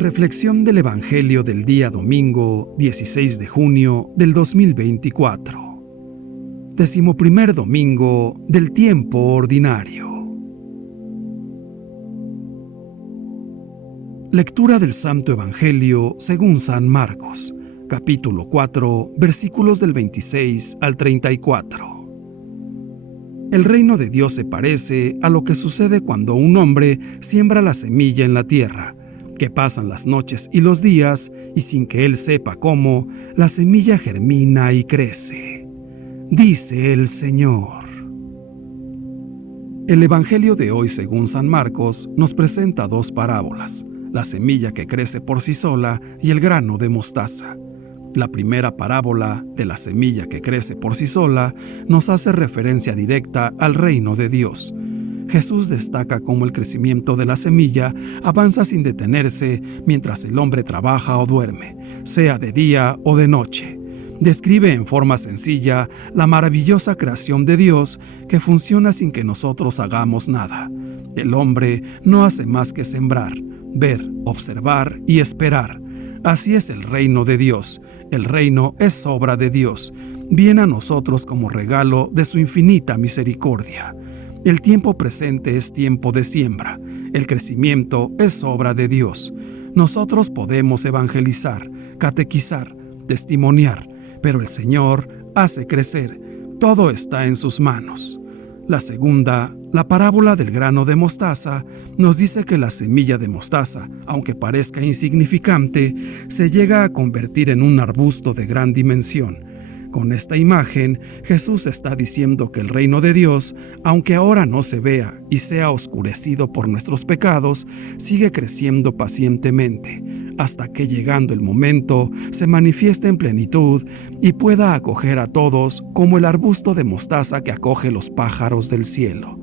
Reflexión del Evangelio del día domingo 16 de junio del 2024. 11º domingo del tiempo ordinario. Lectura del Santo Evangelio según San Marcos, capítulo 4, versículos del 26 al 34. El reino de Dios se parece a lo que sucede cuando un hombre siembra la semilla en la tierra, que pasan las noches y los días, y sin que él sepa cómo, la semilla germina y crece. Dice el Señor. El Evangelio de hoy, según San Marcos, nos presenta dos parábolas: la semilla que crece por sí sola y el grano de mostaza. La primera parábola, de la semilla que crece por sí sola, nos hace referencia directa al reino de Dios. Jesús destaca cómo el crecimiento de la semilla avanza sin detenerse mientras el hombre trabaja o duerme, sea de día o de noche. Describe en forma sencilla la maravillosa creación de Dios que funciona sin que nosotros hagamos nada. El hombre no hace más que sembrar, ver, observar y esperar. Así es el reino de Dios. El reino es obra de Dios. Viene a nosotros como regalo de su infinita misericordia. El tiempo presente es tiempo de siembra. El crecimiento es obra de Dios. Nosotros podemos evangelizar, catequizar, testimoniar, pero el Señor hace crecer. Todo está en sus manos. La segunda, la parábola del grano de mostaza, nos dice que la semilla de mostaza, aunque parezca insignificante, se llega a convertir en un arbusto de gran dimensión. Con esta imagen, Jesús está diciendo que el reino de Dios, aunque ahora no se vea y sea oscurecido por nuestros pecados, sigue creciendo pacientemente, hasta que llegando el momento se manifieste en plenitud y pueda acoger a todos como el arbusto de mostaza que acoge los pájaros del cielo.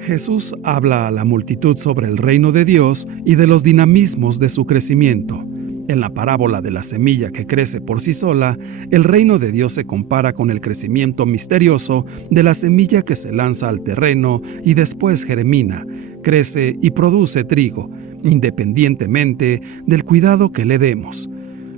Jesús habla a la multitud sobre el reino de Dios y de los dinamismos de su crecimiento. En la parábola de la semilla que crece por sí sola, el reino de Dios se compara con el crecimiento misterioso de la semilla que se lanza al terreno y después germina, crece y produce trigo, independientemente del cuidado que le demos.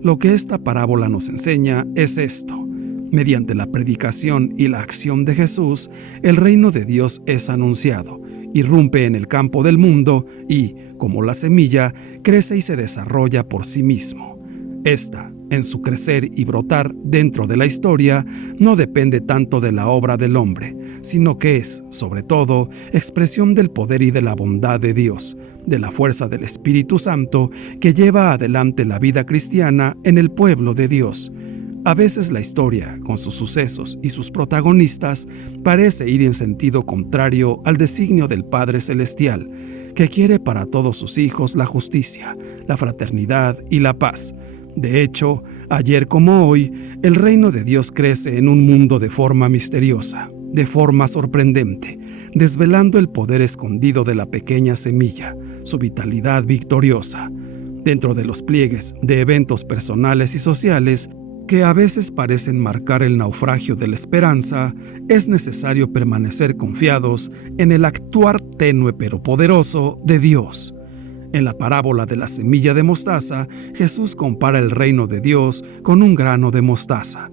Lo que esta parábola nos enseña es esto: mediante la predicación y la acción de Jesús, el reino de Dios es anunciado, irrumpe en el campo del mundo y, como la semilla, crece y se desarrolla por sí mismo. Esta, en su crecer y brotar dentro de la historia, no depende tanto de la obra del hombre, sino que es, sobre todo, expresión del poder y de la bondad de Dios, de la fuerza del Espíritu Santo que lleva adelante la vida cristiana en el pueblo de Dios. A veces la historia, con sus sucesos y sus protagonistas, parece ir en sentido contrario al designio del Padre Celestial, que quiere para todos sus hijos la justicia, la fraternidad y la paz. De hecho, ayer como hoy, el reino de Dios crece en un mundo de forma misteriosa, de forma sorprendente, desvelando el poder escondido de la pequeña semilla, su vitalidad victoriosa. Dentro de los pliegues de eventos personales y sociales, que a veces parecen marcar el naufragio de la esperanza, es necesario permanecer confiados en el actuar tenue pero poderoso de Dios. En la parábola de la semilla de mostaza, Jesús compara el reino de Dios con un grano de mostaza.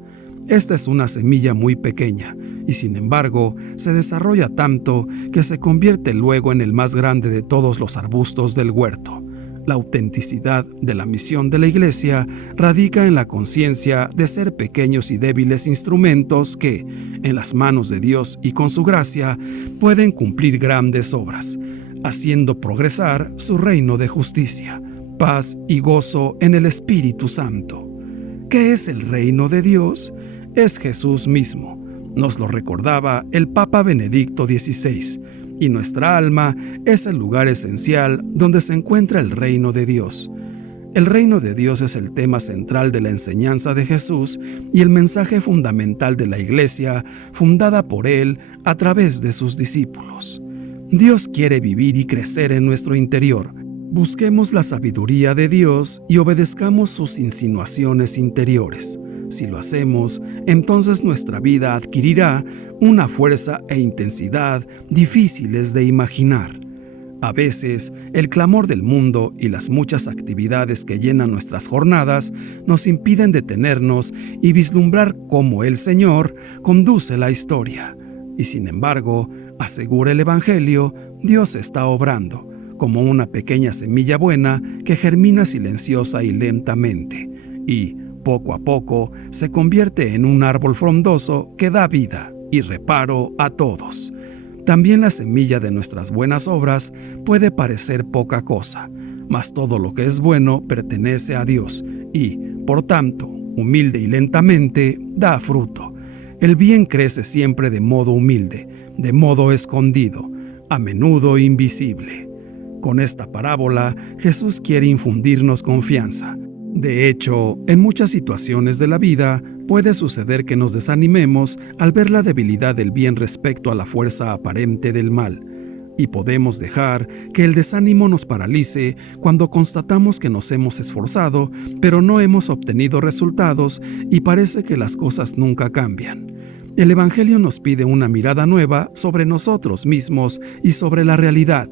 Esta es una semilla muy pequeña, y sin embargo, se desarrolla tanto que se convierte luego en el más grande de todos los arbustos del huerto. La autenticidad de la misión de la Iglesia radica en la conciencia de ser pequeños y débiles instrumentos que, en las manos de Dios y con su gracia, pueden cumplir grandes obras, haciendo progresar su reino de justicia, paz y gozo en el Espíritu Santo. ¿Qué es el reino de Dios? Es Jesús mismo. Nos lo recordaba el Papa Benedicto XVI. Y nuestra alma es el lugar esencial donde se encuentra el reino de Dios. El reino de Dios es el tema central de la enseñanza de Jesús y el mensaje fundamental de la Iglesia, fundada por Él a través de sus discípulos. Dios quiere vivir y crecer en nuestro interior. Busquemos la sabiduría de Dios y obedezcamos sus insinuaciones interiores. Si lo hacemos, entonces nuestra vida adquirirá una fuerza e intensidad difíciles de imaginar. A veces, el clamor del mundo y las muchas actividades que llenan nuestras jornadas nos impiden detenernos y vislumbrar cómo el Señor conduce la historia. Y sin embargo, asegura el Evangelio, Dios está obrando, como una pequeña semilla buena que germina silenciosa y lentamente, y, poco a poco, se convierte en un árbol frondoso que da vida y reparo a todos. También la semilla de nuestras buenas obras puede parecer poca cosa, mas todo lo que es bueno pertenece a Dios y, por tanto, humilde y lentamente, da fruto. El bien crece siempre de modo humilde, de modo escondido, a menudo invisible. Con esta parábola, Jesús quiere infundirnos confianza. De hecho, en muchas situaciones de la vida, puede suceder que nos desanimemos al ver la debilidad del bien respecto a la fuerza aparente del mal, y podemos dejar que el desánimo nos paralice cuando constatamos que nos hemos esforzado, pero no hemos obtenido resultados y parece que las cosas nunca cambian. El Evangelio nos pide una mirada nueva sobre nosotros mismos y sobre la realidad.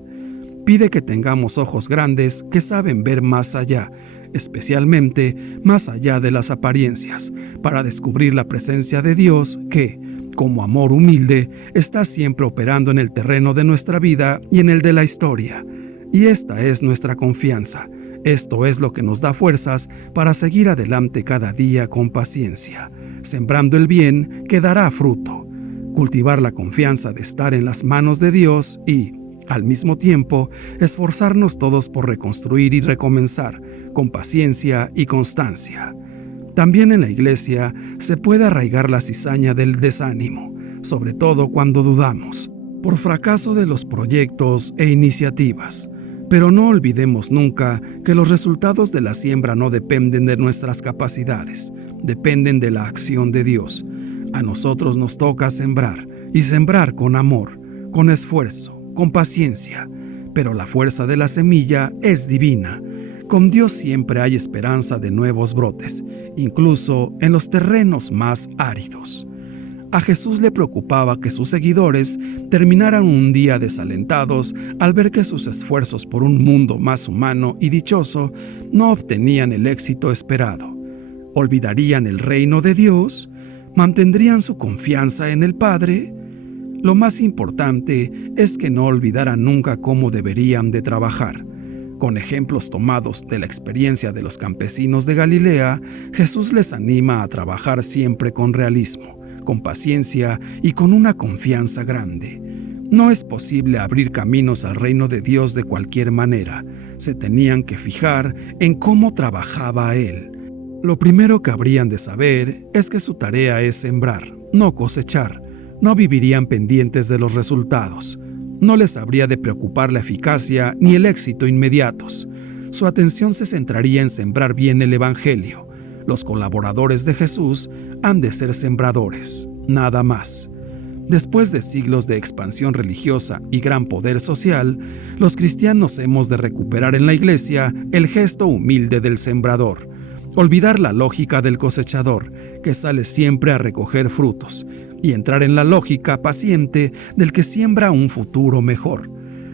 Pide que tengamos ojos grandes que saben ver más allá, especialmente más allá de las apariencias, para descubrir la presencia de Dios que, como amor humilde, está siempre operando en el terreno de nuestra vida y en el de la historia. Y esta es nuestra confianza. Esto es lo que nos da fuerzas para seguir adelante cada día con paciencia, sembrando el bien que dará fruto. Cultivar la confianza de estar en las manos de Dios y, al mismo tiempo, esforzarnos todos por reconstruir y recomenzar, con paciencia y constancia. También en la iglesia se puede arraigar la cizaña del desánimo, sobre todo cuando dudamos, por fracaso de los proyectos e iniciativas. Pero no olvidemos nunca que los resultados de la siembra no dependen de nuestras capacidades, dependen de la acción de Dios. A nosotros nos toca sembrar, y sembrar con amor, con esfuerzo, con paciencia, pero la fuerza de la semilla es divina. Con Dios siempre hay esperanza de nuevos brotes, incluso en los terrenos más áridos. A Jesús le preocupaba que sus seguidores terminaran un día desalentados al ver que sus esfuerzos por un mundo más humano y dichoso no obtenían el éxito esperado. ¿Olvidarían el reino de Dios? ¿Mantendrían su confianza en el Padre? Lo más importante es que no olvidaran nunca cómo deberían de trabajar. Con ejemplos tomados de la experiencia de los campesinos de Galilea, Jesús les anima a trabajar siempre con realismo, con paciencia y con una confianza grande. No es posible abrir caminos al reino de Dios de cualquier manera. Se tenían que fijar en cómo trabajaba Él. Lo primero que habrían de saber es que su tarea es sembrar, no cosechar. No vivirían pendientes de los resultados. No les habría de preocupar la eficacia ni el éxito inmediatos. Su atención se centraría en sembrar bien el Evangelio. Los colaboradores de Jesús han de ser sembradores, nada más. Después de siglos de expansión religiosa y gran poder social, los cristianos hemos de recuperar en la iglesia el gesto humilde del sembrador, olvidar la lógica del cosechador, que sale siempre a recoger frutos, y entrar en la lógica paciente del que siembra un futuro mejor.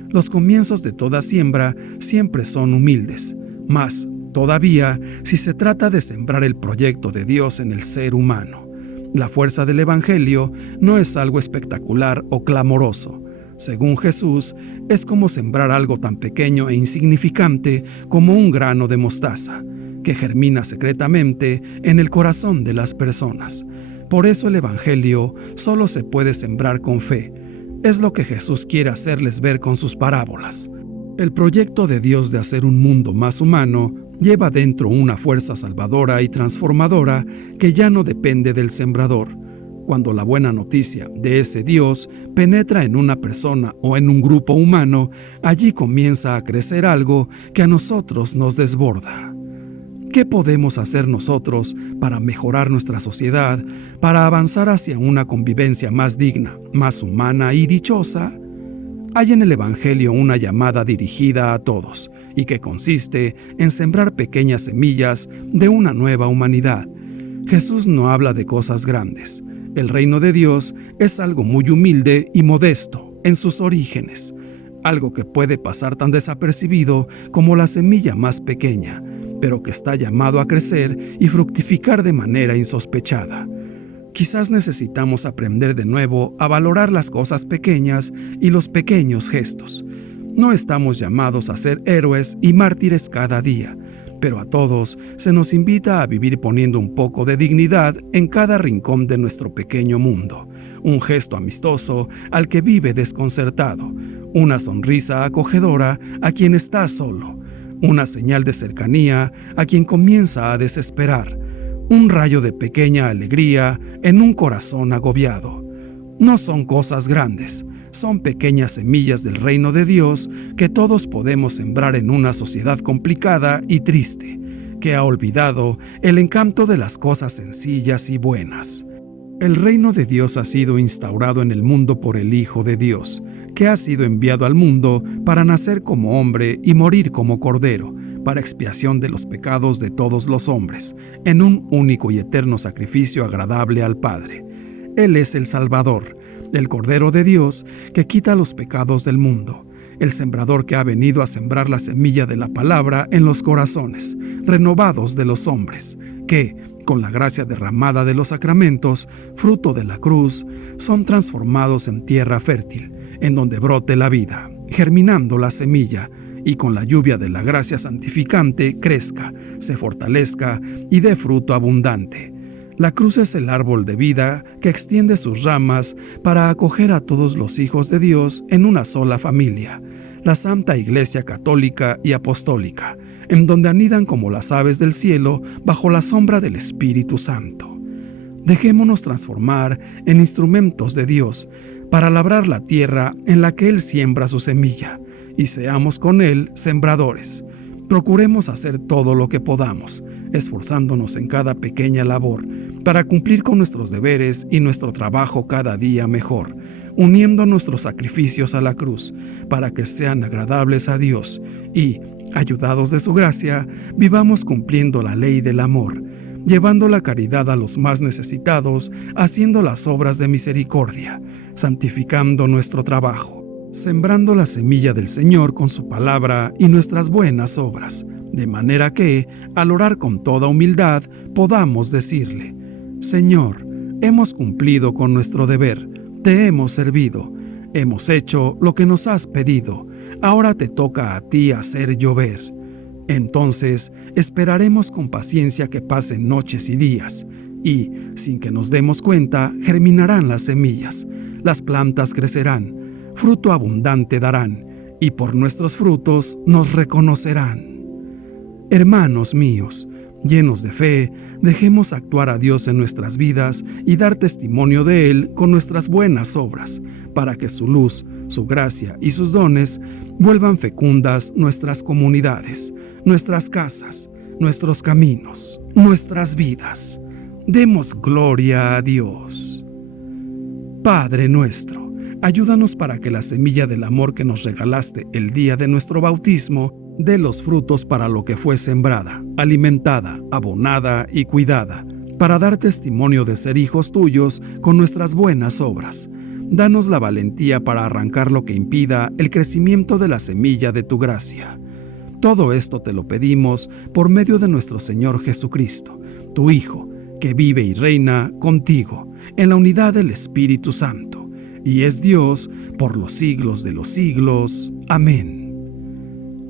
Los comienzos de toda siembra siempre son humildes, mas, todavía, si se trata de sembrar el proyecto de Dios en el ser humano. La fuerza del Evangelio no es algo espectacular o clamoroso. Según Jesús, es como sembrar algo tan pequeño e insignificante como un grano de mostaza, que germina secretamente en el corazón de las personas. Por eso el Evangelio solo se puede sembrar con fe. Es lo que Jesús quiere hacerles ver con sus parábolas. El proyecto de Dios de hacer un mundo más humano lleva dentro una fuerza salvadora y transformadora que ya no depende del sembrador. Cuando la buena noticia de ese Dios penetra en una persona o en un grupo humano, allí comienza a crecer algo que a nosotros nos desborda. ¿Qué podemos hacer nosotros para mejorar nuestra sociedad, para avanzar hacia una convivencia más digna, más humana y dichosa? Hay en el Evangelio una llamada dirigida a todos y que consiste en sembrar pequeñas semillas de una nueva humanidad. Jesús no habla de cosas grandes. El reino de Dios es algo muy humilde y modesto en sus orígenes. algo que puede pasar tan desapercibido como la semilla más pequeña, pero que está llamado a crecer y fructificar de manera insospechada. Quizás necesitamos aprender de nuevo a valorar las cosas pequeñas y los pequeños gestos. No estamos llamados a ser héroes y mártires cada día, pero a todos se nos invita a vivir poniendo un poco de dignidad en cada rincón de nuestro pequeño mundo. Un gesto amistoso al que vive desconcertado, una sonrisa acogedora a quien está solo, una señal de cercanía a quien comienza a desesperar, un rayo de pequeña alegría en un corazón agobiado. No son cosas grandes, son pequeñas semillas del reino de Dios que todos podemos sembrar en una sociedad complicada y triste, que ha olvidado el encanto de las cosas sencillas y buenas. El reino de Dios ha sido instaurado en el mundo por el Hijo de Dios, que ha sido enviado al mundo para nacer como hombre y morir como cordero, para expiación de los pecados de todos los hombres, en un único y eterno sacrificio agradable al Padre. Él es el Salvador, el Cordero de Dios que quita los pecados del mundo, el sembrador que ha venido a sembrar la semilla de la palabra en los corazones, renovados de los hombres, que, con la gracia derramada de los sacramentos, fruto de la cruz, son transformados en tierra fértil, en donde brote la vida, germinando la semilla, y con la lluvia de la gracia santificante crezca, se fortalezca y dé fruto abundante. La cruz es el árbol de vida que extiende sus ramas para acoger a todos los hijos de Dios en una sola familia, la Santa Iglesia Católica y Apostólica, en donde anidan como las aves del cielo bajo la sombra del Espíritu Santo. Dejémonos transformar en instrumentos de Dios para labrar la tierra en la que Él siembra su semilla, y seamos con Él sembradores. Procuremos hacer todo lo que podamos, esforzándonos en cada pequeña labor, para cumplir con nuestros deberes y nuestro trabajo cada día mejor, uniendo nuestros sacrificios a la cruz, para que sean agradables a Dios y, ayudados de su gracia, vivamos cumpliendo la ley del amor, llevando la caridad a los más necesitados, haciendo las obras de misericordia, santificando nuestro trabajo, sembrando la semilla del Señor con su palabra y nuestras buenas obras, de manera que, al orar con toda humildad, podamos decirle: Señor, hemos cumplido con nuestro deber, te hemos servido, hemos hecho lo que nos has pedido, ahora te toca a ti hacer llover. Entonces, esperaremos con paciencia que pasen noches y días, y, sin que nos demos cuenta, germinarán las semillas, las plantas crecerán, fruto abundante darán, y por nuestros frutos nos reconocerán. Hermanos míos, llenos de fe, dejemos actuar a Dios en nuestras vidas y dar testimonio de Él con nuestras buenas obras, para que su luz, su gracia y sus dones vuelvan fecundas nuestras comunidades, nuestras casas, nuestros caminos, nuestras vidas. Demos gloria a Dios. Padre nuestro, ayúdanos para que la semilla del amor que nos regalaste el día de nuestro bautismo dé los frutos para lo que fue sembrada, alimentada, abonada y cuidada, para dar testimonio de ser hijos tuyos con nuestras buenas obras. Danos la valentía para arrancar lo que impida el crecimiento de la semilla de tu gracia. Todo esto te lo pedimos por medio de nuestro Señor Jesucristo, tu Hijo, que vive y reina contigo en la unidad del Espíritu Santo, y es Dios por los siglos de los siglos. Amén.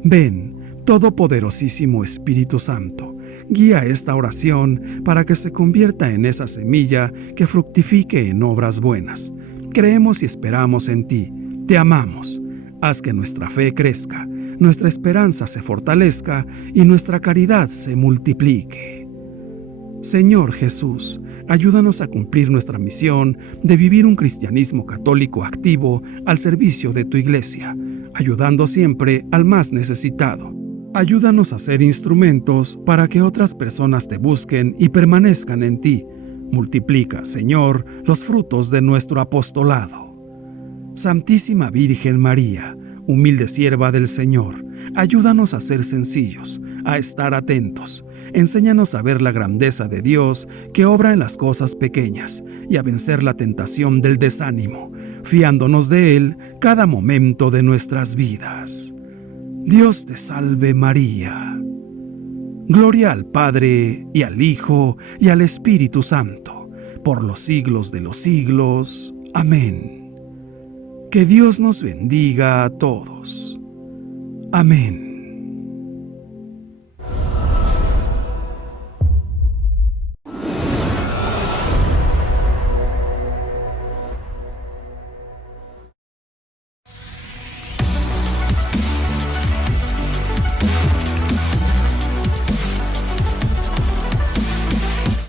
Ven, Todopoderosísimo Espíritu Santo, guía esta oración para que se convierta en esa semilla que fructifique en obras buenas. Creemos y esperamos en ti, te amamos. Haz que nuestra fe crezca, nuestra esperanza se fortalezca y nuestra caridad se multiplique. Señor Jesús, ayúdanos a cumplir nuestra misión de vivir un cristianismo católico activo al servicio de tu Iglesia, ayudando siempre al más necesitado. Ayúdanos a ser instrumentos para que otras personas te busquen y permanezcan en ti. Multiplica, Señor, los frutos de nuestro apostolado. Santísima Virgen María, humilde sierva del Señor, ayúdanos a ser sencillos, a estar atentos. Enséñanos a ver la grandeza de Dios que obra en las cosas pequeñas y a vencer la tentación del desánimo. fiándonos de Él cada momento de nuestras vidas. Dios te salve María. Gloria al Padre, y al Hijo, y al Espíritu Santo, por los siglos de los siglos. Amén. Que Dios nos bendiga a todos. Amén.